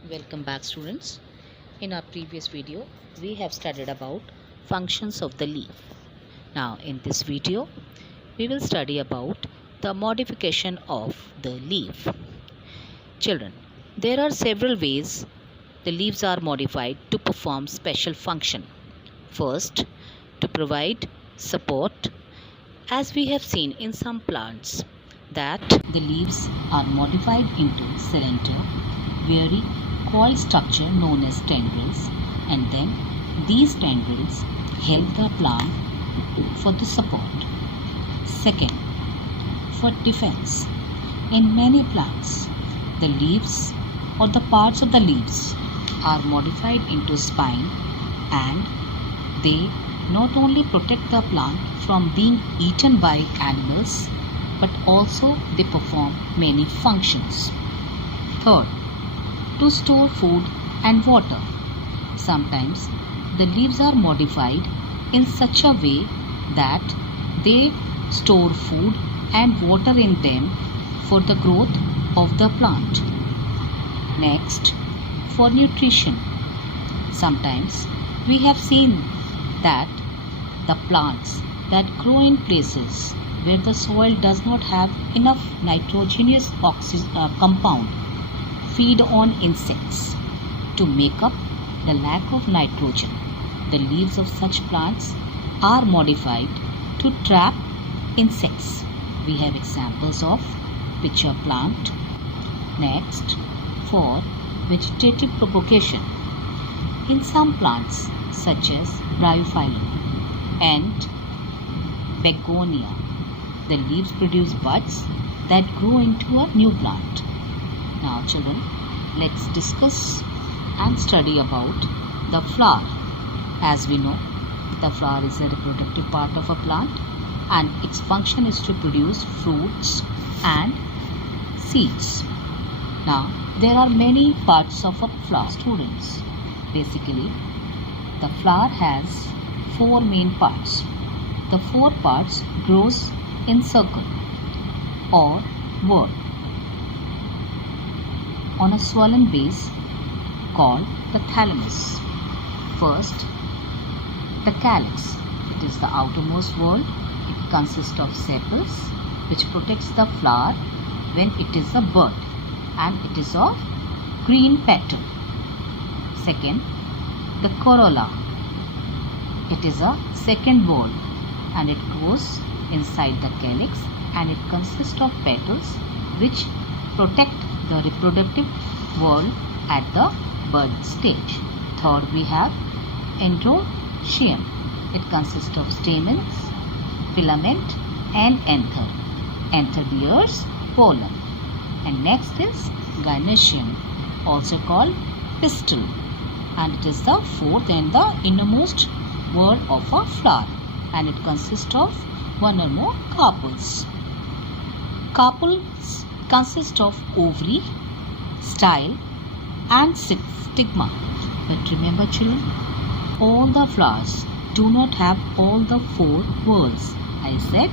Welcome back, students. In our previous video, we have studied about functions of the leaf. Now, in this video, we will study about the modification of the leaf. Children, there are several ways the leaves are modified to perform special function. First, to provide support, as we have seen in some plants that the leaves are modified into cylinder, very coiled structure known as tendrils, and then these tendrils help the plant for the support. Second, for defense. In many plants, the leaves or the parts of the leaves are modified into spine, and they not only protect the plant from being eaten by animals, but also they perform many functions. Third, to store food and water. Sometimes the leaves are modified in such a way that they store food and water in them for the growth of the plant. Next, for nutrition. Sometimes we have seen that the plants that grow in places where the soil does not have enough nitrogenous compound feed on insects to make up the lack of nitrogen. The leaves of such plants are modified to trap insects. We have examples of pitcher plant. Next, for vegetative propagation. In some plants such as Bryophyllum and Begonia, the leaves produce buds that grow into a new plant. Now children, let's discuss and study about the flower. As we know, the flower is a reproductive part of a plant and its function is to produce fruits and seeds. Now, there are many parts of a flower, students. Basically, the flower has four main parts. The four parts grows in circle or whorl on a swollen base called the thalamus. First, the calyx. It is the outermost whorl. It consists of sepals which protects the flower when it is a bud and it is of green petal. Second, the corolla. It is a second whorl and it goes inside the calyx and it consists of petals which protect the reproductive whorl at the bud stage. Third, we have androecium. It consists of stamens, filament and anther. Anther bears pollen. And next is gynoecium, also called pistil, and it is the fourth and the innermost whorl of a flower, and it consists of one or more carpels. Carpels consist of ovary, style and stigma. But remember children, all the flowers do not have all the four whorls. I said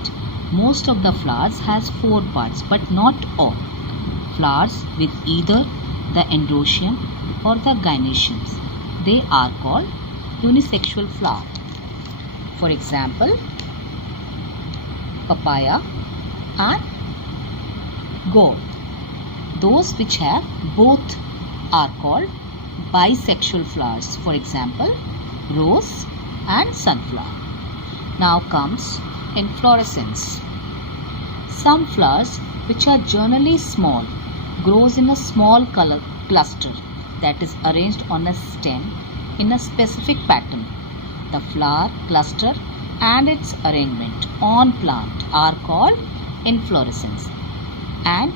most of the flowers has four parts, but not all. Flowers with either the androecium or the gynoeciums, they are called unisexual flower. For example, papaya and gourd. Those which have both are called bisexual flowers. For example, rose and sunflower. Now comes inflorescence. Some flowers which are generally small grows in a small color cluster that is arranged on a stem in a specific pattern. The flower cluster and its arrangement on plant are called inflorescence, and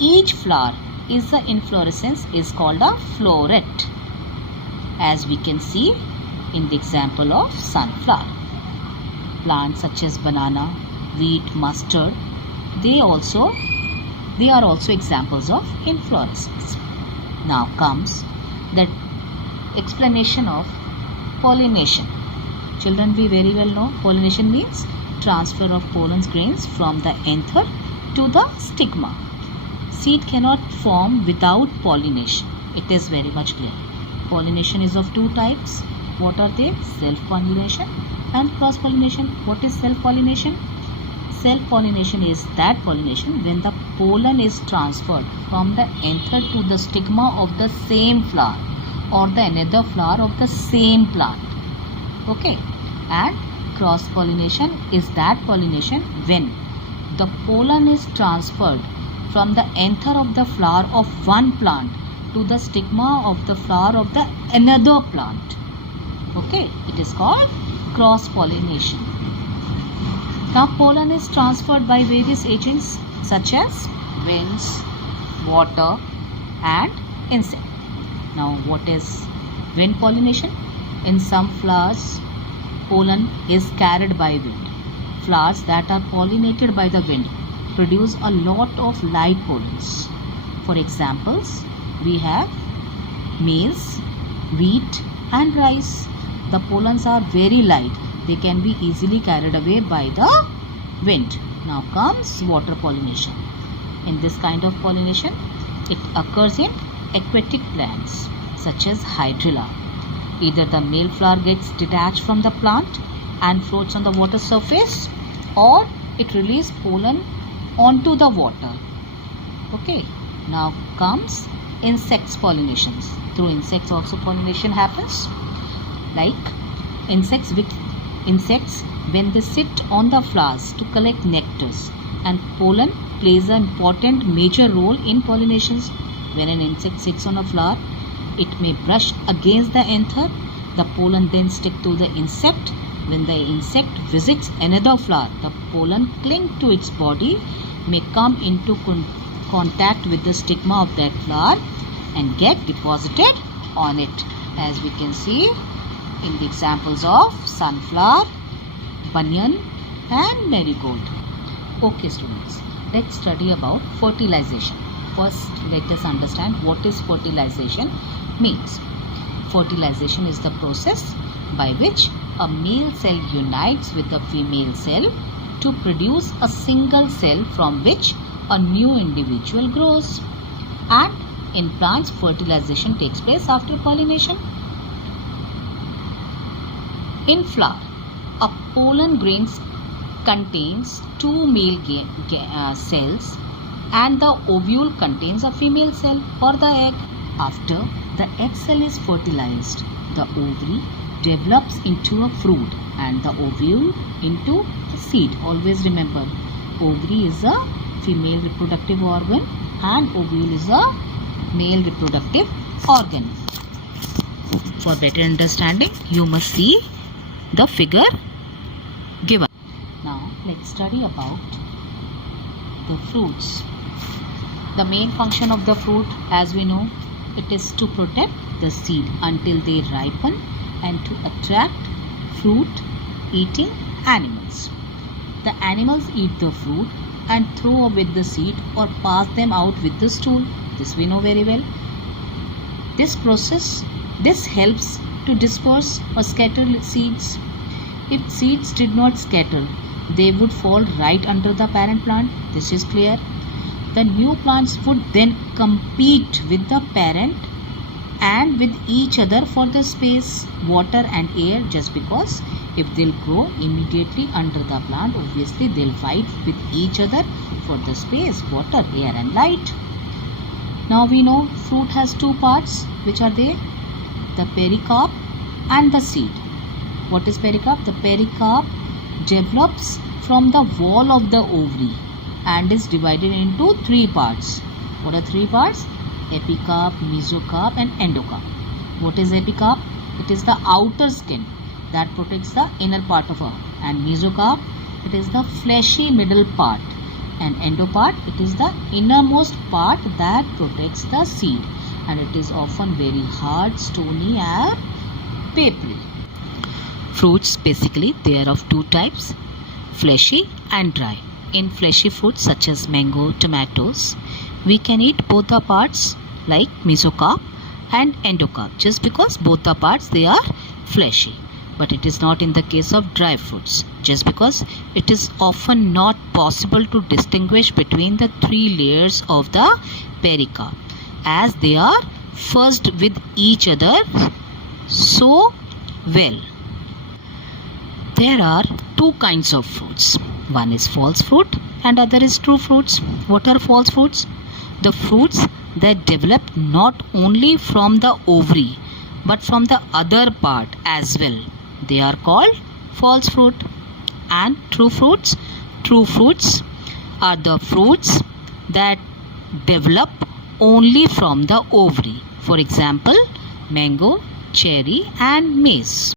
each flower is the inflorescence is called a floret, as we can see in the example of sunflower. Plants such as banana, wheat, mustard, they are also examples of inflorescence. Now comes the explanation of pollination. Children, we very well know pollination means transfer of pollen grains from the anther to the stigma. Seed cannot form without pollination. it is very much clear. Pollination is of two types. What are they? Self-pollination and cross-pollination. What is self-pollination? Self-pollination is that pollination when the pollen is transferred from the anther to the stigma of the same flower or the another flower of the same plant. Okay. And cross-pollination is that pollination when the pollen is transferred from the anther of the flower of one plant to the stigma of the flower of the another plant. Okay, it is called cross-pollination. Now, pollen is transferred by various agents such as winds, water and insect. Now, what is wind pollination? In some flowers, pollen is carried by wind. Flowers that are pollinated by the wind produce a lot of light pollens. For examples, we have maize, wheat and rice. The pollens are very light. They can be easily carried away by the wind. Now comes water pollination. In this kind of pollination, it occurs in aquatic plants such as hydrilla. Either the male flower gets detached from the plant and floats on the water surface, or it releases pollen onto the water. Okay. Now comes insects pollinations. Through insects also pollination happens. Like insects when they sit on the flowers to collect nectars, and pollen plays an important major role in pollinations. When an insect sits on a flower, it may brush against the anther. The pollen then stick to the insect. When the insect visits another flower, the pollen cling to its body, may come into contact with the stigma of that flower and get deposited on it, as we can see in the examples of sunflower, banyan and marigold. Okay students, let's study about fertilization. First, let us understand what is fertilization means. Fertilization is the process by which a male cell unites with a female cell to produce a single cell from which a new individual grows. And in plants, fertilization takes place after pollination. In flower, a pollen grain contains two male cells and the ovule contains a female cell or the egg. After the egg cell is fertilized, the ovary develops into a fruit and the ovule into a seed. Always remember, ovary is a female reproductive organ and ovule is a male reproductive organ. For better understanding, you must see the figure given. Now let's study about the fruits. The main function of the fruit, as we know, it is to protect the seed until they ripen and to attract fruit eating animals. The animals eat the fruit and throw away the seed or pass them out with the stool. This we know very well. This helps to disperse or scatter seeds. If seeds did not scatter, they would fall right under the parent plant. This is clear. The new plants would then compete with the parent and with each other for the space, water and air, just because if they'll grow immediately under the plant, obviously they'll fight with each other for the space, water, air and light. Now we know fruit has two parts, which are they? The pericarp and the seed. What is pericarp? The pericarp develops from the wall of the ovary and is divided into three parts. What are three parts? Epicarp, mesocarp and endocarp. What is epicarp? It is the outer skin that protects the inner part of her. And mesocarp, it is the fleshy middle part. And endopart, it is the innermost part that protects the seed. And it is often very hard, stony and papery. Fruits, basically, they are of two types, fleshy and dry. In fleshy fruits such as mango, tomatoes, we can eat both the parts like mesocarp and endocarp, just because both the parts they are fleshy. But it is not in the case of dry fruits, just because it is often not possible to distinguish between the three layers of the pericarp, as they are fussed with each other so well. There are two kinds of fruits. One is false fruit and other is true fruits. What are false fruits? The fruits that develop not only from the ovary but from the other part as well. They are called false fruit. And true fruits? True fruits are the fruits that develop only from the ovary. For example, mango, cherry and maize.